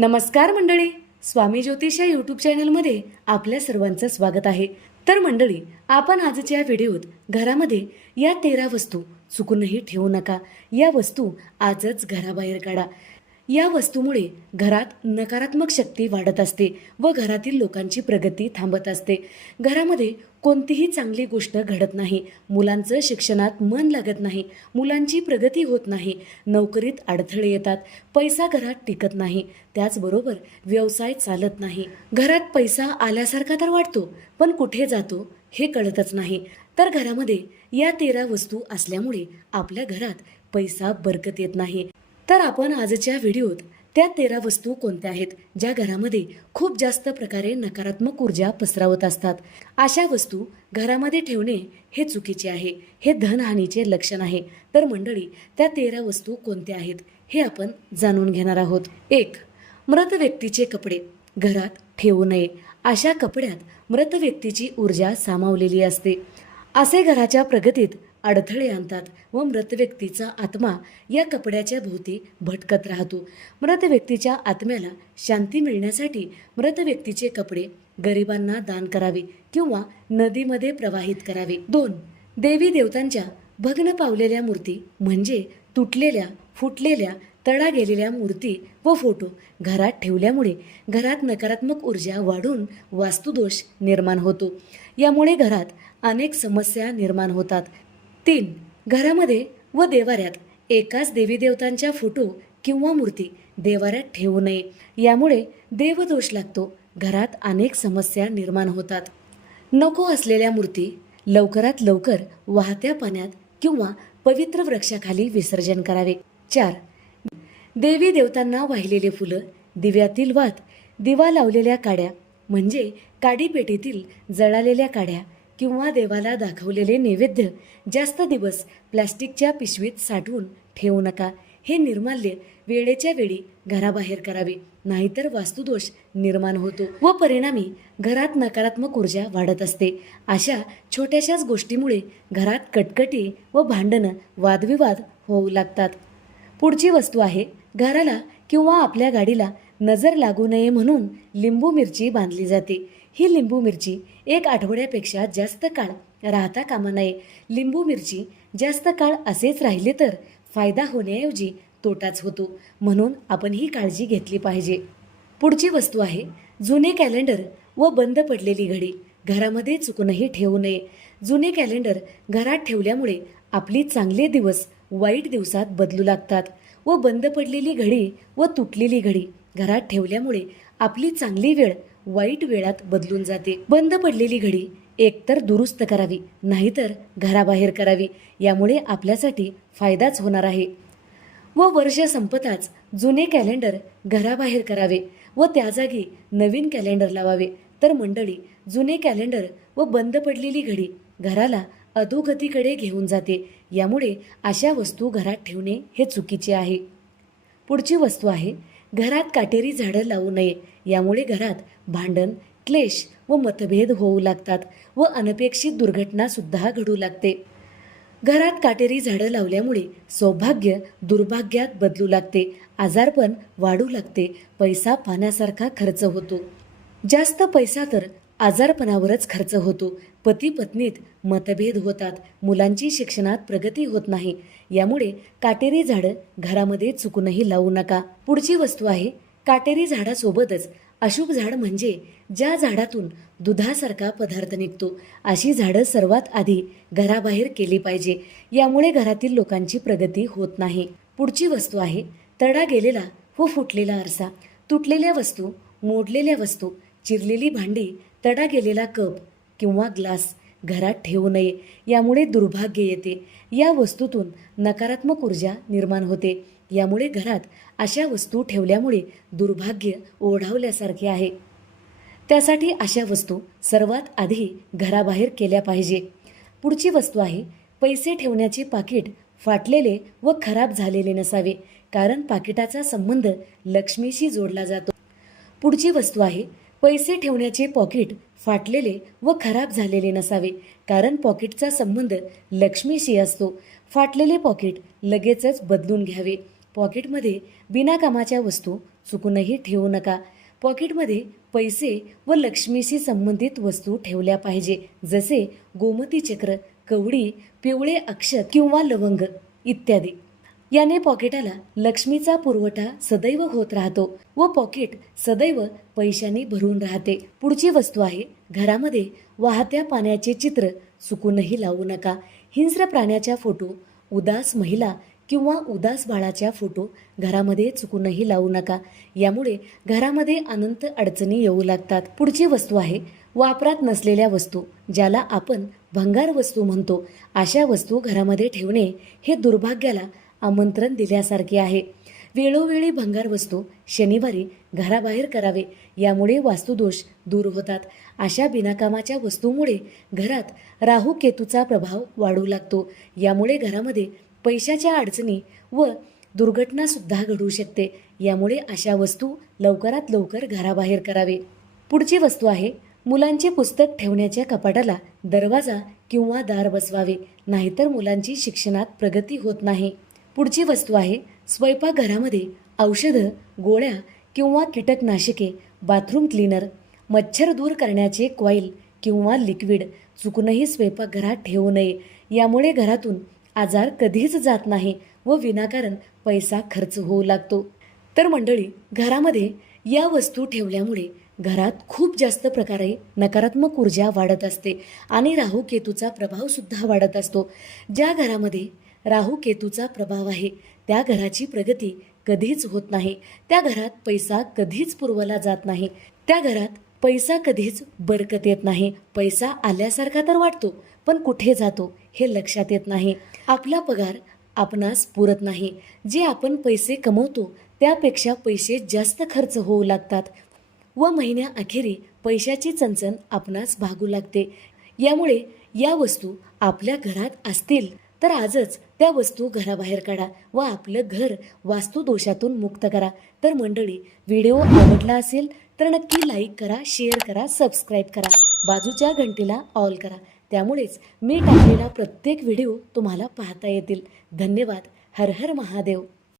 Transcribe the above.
नमस्कार मंडळी. स्वामी ज्योतिष या यूट्यूब चॅनलमध्ये आपल्या सर्वांचं स्वागत आहे. तर मंडळी आपण आजच्या व्हिडिओत घरामध्ये या तेरा वस्तू चुकूनही ठेवू नका. या वस्तू आजच घराबाहेर काढा. या वस्तूमुळे घरात नकारात्मक शक्ती वाढत असते व घरातील लोकांची प्रगती थांबत असते. घरामध्ये कोणतीही चांगली गोष्ट घडत नाही. मुलांचं शिक्षणात मन लागत नाही. मुलांची प्रगती होत नाही. नोकरीत अडथळे येतात. पैसा घरात टिकत नाही. त्याचबरोबर व्यवसाय चालत नाही. घरात पैसा आल्यासारखा तर वाटतो पण कुठे जातो हे कळतच नाही. तर घरामध्ये या तेरा वस्तू असल्यामुळे आपल्या घरात पैसा बरकत येत नाही. तर आपण आजच्या व्हिडिओत त्या तेरा वस्तू कोणत्या आहेत ज्या घरामध्ये खूप जास्त प्रकारे नकारात्मक ऊर्जा पसरावत असतात? अशा वस्तू घरामध्ये ठेवणे हे चुकीचे आहे हे धनहानीचे लक्षण आहे. तर मंडळी त्या तेरा वस्तू कोणत्या आहेत हे आपण जाणून घेणार आहोत. एक मृत व्यक्तीचे कपडे. घरात ठेवू नये. अशा कपड्यात मृत व्यक्तीची ऊर्जा सामावलेली असते. असे घराच्या प्रगतीत अडथळे आणतात व मृत व्यक्तीचा आत्मा या कपड्याच्या भोवती भटकत राहतो. मृत व्यक्तीच्या आत्म्याला शांती मिळण्यासाठी मृत व्यक्तीचे कपडे गरिबांना दान करावे किंवा नदीमध्ये प्रवाहित करावे. दोन देवी देवतांच्या भग्न पावलेल्या मूर्ती म्हणजे तुटलेल्या फुटलेल्या तडा गेलेल्या मूर्ती व फोटो घरात ठेवल्यामुळे घरात नकारात्मक ऊर्जा वाढून वास्तुदोष निर्माण होतो. यामुळे घरात अनेक समस्या निर्माण होतात. तीन घरामध्ये व देवाऱ्यात. एकाच देवी देवतांच्या फोटो किंवा मूर्ती देवाऱ्यात ठेवू नये. यामुळे देवदोष लागतो. घरात अनेक समस्या निर्माण होतात. नको असलेल्या मूर्ती लवकरात लवकर वाहत्या पाण्यात किंवा पवित्र वृक्षाखाली विसर्जन करावे. चार देवी देवतांना वाहिलेले फुलं दिव्यातील वात दिवा लावलेल्या काड्या म्हणजे काडीपेटीतील जळालेल्या काड्या किंवा देवाला दाखवलेले नैवेद्य जास्त दिवस प्लॅस्टिकच्या पिशवीत साठवून ठेवू नका. हे निर्माल्य वेळेच्या वेळी घराबाहेर करावे. नाहीतर वास्तुदोष निर्माण होतो व परिणामी घरात नकारात्मक ऊर्जा वाढत असते. अशा छोट्याशाच गोष्टीमुळे घरात कटकटी व भांडणं वादविवाद होऊ लागतात. पुढची वस्तू आहे घराला किंवा आपल्या गाडीला नजर लागू नये म्हणून लिंबू मिरची बांधली जाते. ही लिंबू मिरची एक आठवड्यापेक्षा जास्त काळ राहता कामा नये. लिंबू मिरची जास्त काळ असेच राहिले तर फायदा होण्याऐवजी तोटाच होतो. म्हणून आपण ही काळजी घेतली पाहिजे. पुढची वस्तू आहे जुने कॅलेंडर व बंद पडलेली घडी. घरामध्ये चुकूनही ठेवू नये. जुने कॅलेंडर घरात ठेवल्यामुळे आपली चांगले दिवस वाईट दिवसात बदलू लागतात व बंद पडलेली घडी व तुटलेली घडी घरात ठेवल्यामुळे आपली चांगली वेळ वाईट वेळात बदलून जाते. बंद पडलेली घडी एकतर दुरुस्त करावी नाहीतर घराबाहेर करावी यामुळे आपल्यासाठी फायदाच होणार आहे. व वर्ष संपताच जुने कॅलेंडर घराबाहेर करावे व त्या जागी नवीन कॅलेंडर लावावे. तर मंडळी जुने कॅलेंडर व बंद पडलेली घडी घराला अधोगतीकडे घेऊन जाते. यामुळे अशा वस्तू घरात ठेवणे हे चुकीचे आहे. पुढची वस्तू आहे घरात काटेरी झाडं लावू नये. यामुळे घरात भांडण क्लेश व मतभेद होऊ लागतात व अनपेक्षित दुर्घटनासुद्धा घडू लागते. घरात काटेरी झाडं लावल्यामुळे सौभाग्य दुर्भाग्यात बदलू लागते आजारपण वाढू लागते पैसा पाण्यासारखा खर्च होतो. जास्त पैसा तर आजारपणावरच खर्च होतो. पती पत्नीत मतभेद होतात. मुलांची शिक्षणात प्रगती होत नाही. यामुळे काटेरी झाडं घरामध्ये चुकूनही लावू नका. पुढची वस्तू आहे काटेरी झाडासोबतच अशुभ झाड म्हणजे ज्या झाडातून दुधासारखा पदार्थ निघतो. अशी झाडं सर्वात आधी घराबाहेर केली पाहिजे. यामुळे घरातील लोकांची प्रगती होत नाही. पुढची वस्तू आहे तडा गेलेला व फुटलेला आरसा. तुटलेल्या वस्तू मोडलेल्या वस्तू चिरलेली भांडी तडा गेलेला कप किंवा ग्लास घरात ठेवू नये यामुळे दुर्भाग्य येते. या वस्तूतून नकारात्मक ऊर्जा निर्माण होते. यामुळे घरात अशा वस्तू ठेवल्यामुळे दुर्भाग्य ओढावल्यासारखे आहे. त्यासाठी अशा वस्तू सर्वात आधी घराबाहेर केल्या पाहिजे. पुढची वस्तू आहे पैसे ठेवण्याचे पाकिट फाटलेले व खराब झालेले नसावे कारण पाकिटाचा संबंध लक्ष्मीशी जोडला जातो. पुढची वस्तू आहे पैसे ठेवण्याचे पॉकेट फाटलेले व खराब झालेले नसावे. कारण पॉकेटचा संबंध लक्ष्मीशी असतो. फाटलेले पॉकेट लगेचच बदलून घ्यावे. पॉकेटमध्ये बिनाकामाच्या वस्तू चुकूनही ठेवू नका. पॉकेटमध्ये पैसे व लक्ष्मीशी संबंधित वस्तू ठेवल्या पाहिजे. जसे गोमती चक्र कवडी पिवळे अक्षत किंवा लवंग इत्यादी. याने पॉकेटाला लक्ष्मीचा पुरवठा सदैव होत राहतो व पॉकेट सदैव पैशांनी भरून राहते. पुढची वस्तू आहे घरामध्ये वाहत्या पाण्याचे चित्र. चुकूनही लावू नका. हिंस्र प्राण्याच्या फोटो उदास महिला किंवा उदास बाळाच्या फोटो घरामध्ये चुकूनही लावू नका. यामुळे घरामध्ये अनंत अडचणी येऊ लागतात. पुढची वस्तू आहे वापरात नसलेल्या वस्तू ज्याला आपण भंगार वस्तू म्हणतो. अशा वस्तू घरामध्ये ठेवणे हे दुर्भाग्याला आमंत्रण दिल्यासारखे आहे. वेळोवेळी भंगार वस्तू शनिवारी घराबाहेर करावे यामुळे वास्तुदोष दूर होतात. अशा बिनाकामाच्या वस्तूमुळे घरात राहू केतूचा प्रभाव वाढू लागतो. यामुळे घरामध्ये पैशाच्या अडचणी व दुर्घटनासुद्धा घडू शकते. यामुळे अशा वस्तू लवकरात लवकर घराबाहेर करावे. पुढची वस्तू आहे मुलांचे पुस्तक ठेवण्याच्या कपाटाला दरवाजा किंवा दार बसवावे. नाहीतर मुलांची शिक्षणात प्रगती होत नाही. पुढची वस्तू आहे स्वयंपाकघरामध्ये औषधं गोळ्या किंवा कीटकनाशके बाथरूम क्लीनर मच्छर दूर करण्याचे कॉईल किंवा लिक्विड चुकूनही स्वयंपाकघरात ठेवू नये. यामुळे घरातून आजार कधीच जात नाही व विनाकारण पैसा खर्च होऊ लागतो. तर मंडळी घरामध्ये या वस्तू ठेवल्यामुळे घरात खूप जास्त प्रकारे नकारात्मक ऊर्जा वाढत असते आणि राहू केतूचा प्रभावसुद्धा वाढत असतो. ज्या घरामध्ये राहू केतूचा प्रभाव आहे. त्या घराची प्रगती कधीच होत नाही. त्या घरात पैसा कधीच पुरवला जात नाही. त्या घरात पैसा कधीच बरकत येत नाही. पैसा आल्यासारखा तर वाटतो पण कुठे जातो हे लक्षात येत नाही. आपला पगार आपणास पुरत नाही. जे आपण पैसे कमवतो त्यापेक्षा पैसे जास्त खर्च होऊ लागतात. व महिन्याअखेरी पैशाची चणचण आपणास भागू लागते. यामुळे या वस्तू आपल्या घरात असतील तर आजच त्या वस्तू घराबाहेर काढा व आपलं घर वास्तुदोषातून मुक्त करा. तर मंडळी व्हिडिओ आवडला असेल तर नक्की लाईक करा शेअर करा सबस्क्राईब करा. बाजूच्या घंटीला ऑल करा. त्यामुळेच मी टाकलेला प्रत्येक व्हिडिओ तुम्हाला पाहता येतील. धन्यवाद. हर हर महादेव.